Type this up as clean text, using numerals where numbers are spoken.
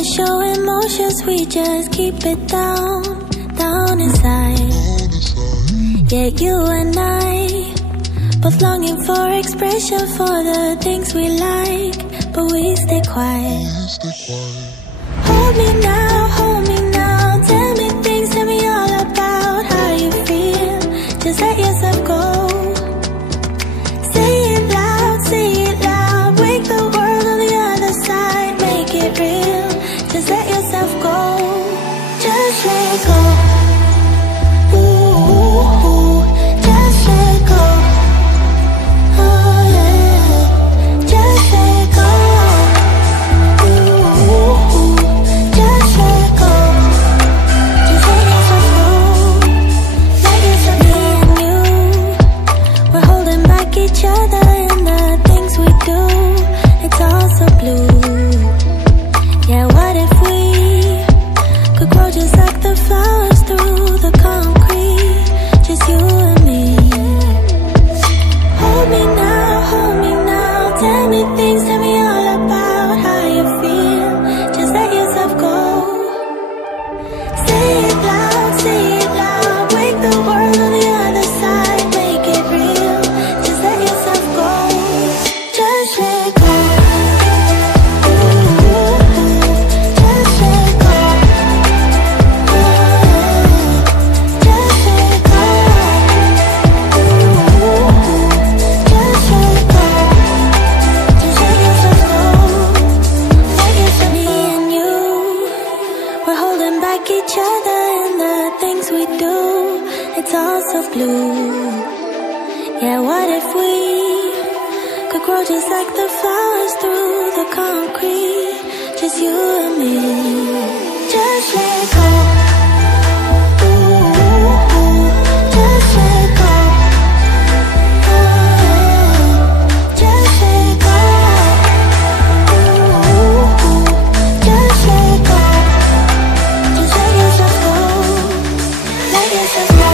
wanna show emotions, we just keep it down, down inside. Yeah, you and I, both longing for expression for the things we like, but we stay quiet. Hold me now, tell me things, tell me all about how you feel. Just let yourself go. Say it loud, wake the world on the other side, make it real. Just let yourself go, just let go. Ooh, just let go. Oh yeah, just let go. Ooh, just let go. Just let yourself go. Let yourself go. Me and you, we're holding back each other in the things we do. It's all so blue. Yeah, what if we could grow just like the flowers through the concrete, just you and me. Hold me now, tell me things, tell me all about how you feel. Just let yourself go. Say it loud, wake the world on the other side, make it real. Just let yourself go, just let go. Each other and the things we do, it's all so blue. Yeah, what if we could grow just like the flowers through the concrete, just you and me. Just let go. Ooh, just let go. Oh, just let go. Ooh, just let go. Just let yourself go. Let yourself go.